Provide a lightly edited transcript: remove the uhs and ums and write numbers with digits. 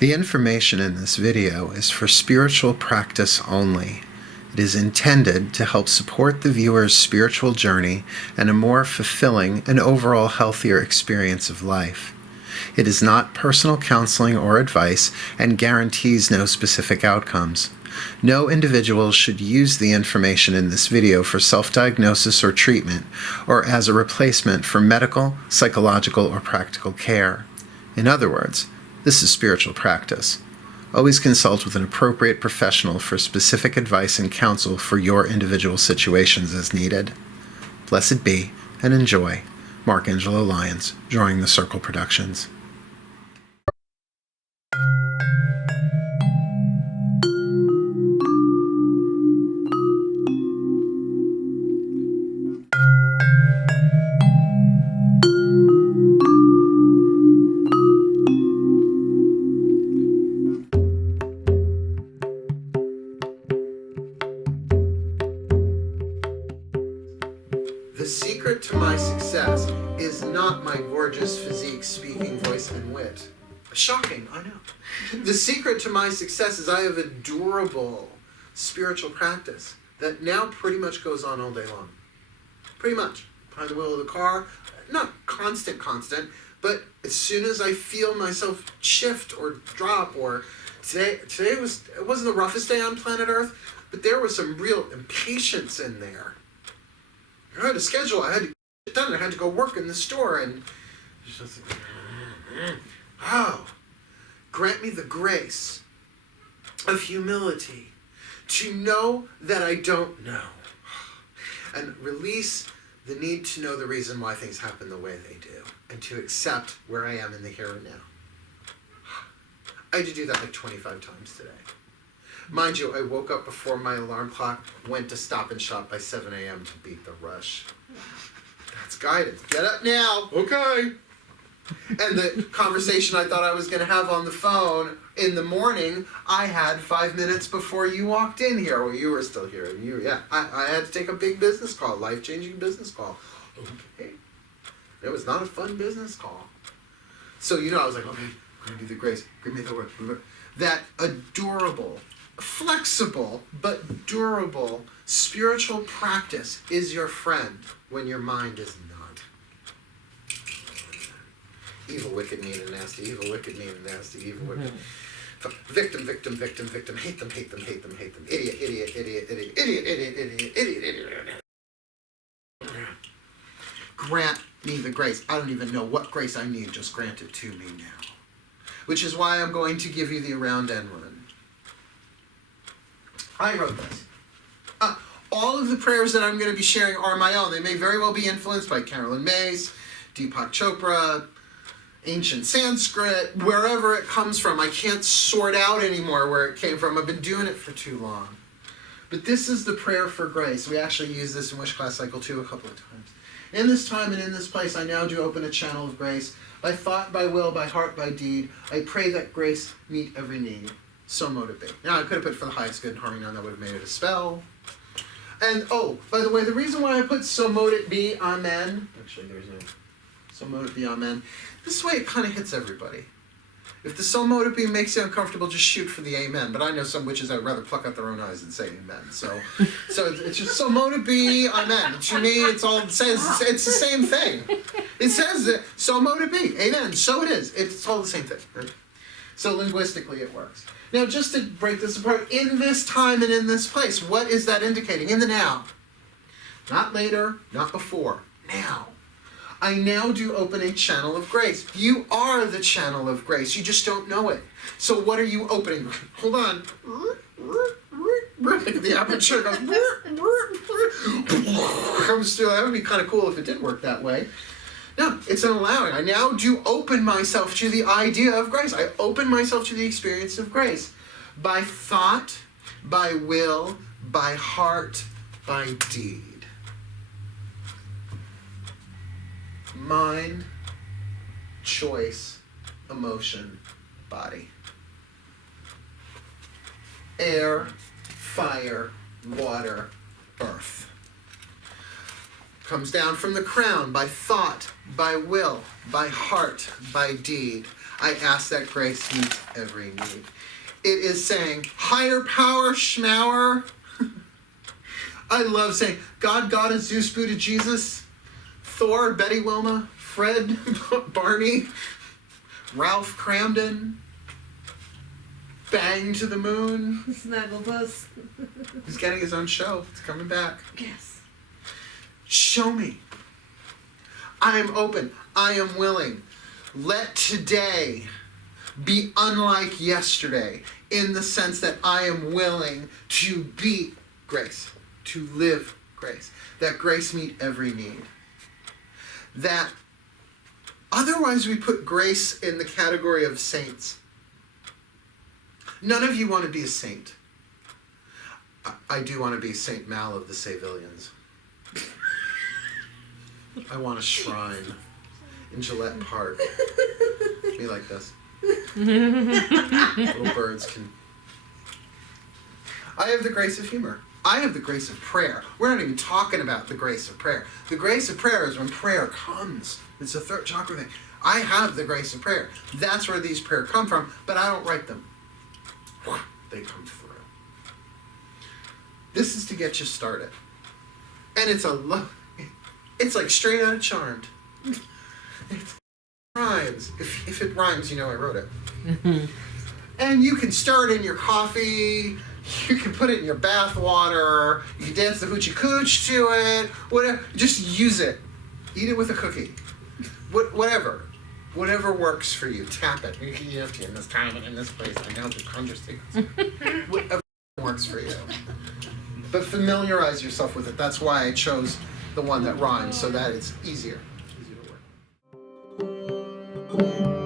The information in this video is for spiritual practice only. It is intended to help support the viewer's spiritual journey and a more fulfilling and overall healthier experience of life. It is not personal counseling or advice and guarantees no specific outcomes. No individual should use the information in this video for self-diagnosis or treatment, or as a replacement for medical, psychological, or practical care. In other words, this is spiritual practice. Always consult with an appropriate professional for specific advice and counsel for your individual situations as needed. Blessed be, and enjoy. Mark Angelo Lyons, Drawing the Circle Productions. The secret to my success is not my gorgeous physique, speaking voice, and wit. Shocking, I know. The secret to my success is I have a durable spiritual practice that now pretty much goes on all day long. Pretty much. Behind the wheel of the car, not constant, but as soon as I feel myself shift or drop, or today it wasn't the roughest day on planet Earth, but there was some real impatience in there. I had a schedule, I had to get it done, I had to go work in the store, and just like, oh, grant me the grace of humility to know that I don't know, and release the need to know the reason why things happen the way they do, and to accept where I am in the here and now. I had to do that like 25 times today. Mind you, I woke up before my alarm clock, went to Stop and Shop by 7 a.m. to beat the rush. That's guidance. Get up now. Okay. And the conversation I thought I was going to have on the phone in the morning, I had 5 minutes before you walked in here. Well, you were still here. And I had to take a big business call, life-changing business call. Okay. It was not a fun business call. So, I was like, okay, I'm going to do the grace. Give me the word. That adorable, flexible but durable spiritual practice is your friend when your mind is not. Evil, wicked, mean, and nasty. Evil, wicked, mean, and nasty. Evil, wicked. Victim. Hate them. Idiot. Grant me the grace. I don't even know what grace I need. Just grant it to me now. Which is why I'm going to give you the around and run. I wrote this. All of the prayers that I'm going to be sharing are my own. They may very well be influenced by Carolyn Mays, Deepak Chopra, ancient Sanskrit, wherever it comes from. I can't sort out anymore where it came from. I've been doing it for too long. But this is the prayer for grace. We actually use this in Wish Class Cycle 2 a couple of times. In this time and in this place, I now do open a channel of grace. By thought, by will, by heart, by deed, I pray that grace meet every need. So mote it be. Now, I could have put for the highest good and harmony none, that would have made it a spell. And, by the way, the reason why I put so mote it be, amen, actually, there's no so mote it be, amen, this way it kind of hits everybody. If the so mote it be makes you uncomfortable, just shoot for the amen. But I know some witches that would rather pluck out their own eyes than say amen. So it's just so mote it be, amen. To me, it's the same thing. It says that, so mote it be, amen. So it is. It's all the same thing. Right? So linguistically, it works. Now, just to break this apart, in this time and in this place, what is that indicating? In the now. Not later, not before. Now. I now do open a channel of grace. You are the channel of grace. You just don't know it. So what are you opening? Hold on. Look at the aperture. Goes, comes through. That would be kind of cool if it did work that way. No, it's an allowing. I now do open myself to the idea of grace. I open myself to the experience of grace. By thought, by will, by heart, by deed. Mind, choice, emotion, body. Air, fire, water, earth. Comes down from the crown by thought, by will, by heart, by deed. I ask that grace meets every need. It is saying, higher power, schmower. I love saying, God, Goddess, Zeus, Buddha, Jesus, Thor, Betty, Wilma, Fred, Barney, Ralph Cramden, Bang to the Moon. Snagglepuss. He's getting his own show. It's coming back. Yes. Show me. I am open. I am willing. Let today be unlike yesterday in the sense that I am willing to be grace, to live grace, that grace meet every need. That otherwise we put grace in the category of saints. None of you want to be a saint. I do want to be Saint Mal of the Sevillans. I want a shrine in Gillette Park. Be like this. Little birds can... I have the grace of humor. I have the grace of prayer. We're not even talking about the grace of prayer. The grace of prayer is when prayer comes. It's a third chakra thing. I have the grace of prayer. That's where these prayers come from, but I don't write them. They come through. This is to get you started. And it's it's like straight out of Charmed. It rhymes. If it rhymes, you know I wrote it. And you can stir it in your coffee. You can put it in your bath water. You can dance the hoochie cooch to it. Whatever. Just use it. Eat it with a cookie. Whatever. Whatever works for you. Tap it. You have to in this time and in this place. I know the conversations. Whatever works for you. But familiarize yourself with it. That's why I chose the one that rhymes, so that it's easier to work.